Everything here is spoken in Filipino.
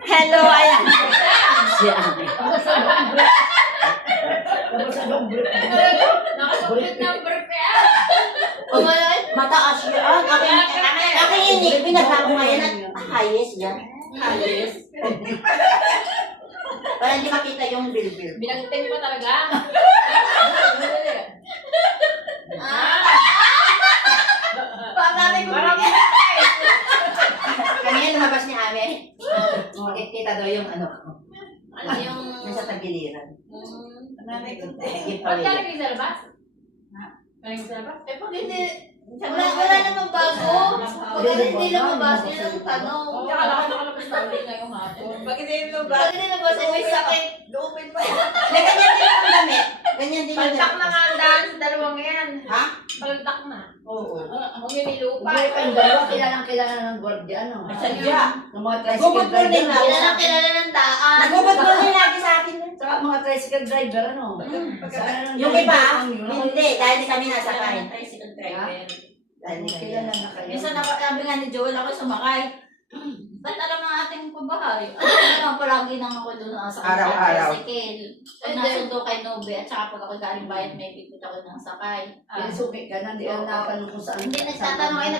Hello, ayan. Siya. Nakasulit ng brief yan. Mataas yan. Aking inig, pinagkako ngayon at highest yan. Alis. Para hindi makita yung bilbil. Binagting pa talaga. Parang Kanina lumabas ni Ame. Kita daw yung ano. ano yung... Nasa tagiliran. Ba't galing kayo sa labas? Galing sa labas? Eh, pag hindi, wala namang bago. Pag hindi lumabas, yun ang tanong. Kaya nakalabas na ulit ngayong hapon. Pag hindi lumabas, eh, may sakit. Luupin pa yan. Ganyan din ang damit. Ganyan din yung Paltak na nga ang daan sa dalawang yan. Ha? Paltak na. Oo. Kung yun nilupa. Hindi kayong dalawa, kilalang-kilala ng gwardiya, no? Sadya. Ng mga tricycle Gugod mo din driver. lang. Kilala ng daan. Nagugod mo din lagi sa akin. Saka mga tricycle driver, ano? Sana Yung iba, hindi. Dahil kami nasa kain. Tricycle driver. Dahil kami. Kilala na kayo. Minsan sabi nga ni Joel ako sumakay. Ba't alam ang ating pabahay? Ano naman palagi nang ako doon sa Araw-araw. tricycle. Pag nasundo kay Nobe at saka pag ako galing bayad may pipit ako ng sakay. Pinasuki ka na, hindi ang napanong kung saan. Hindi nagtatanong ay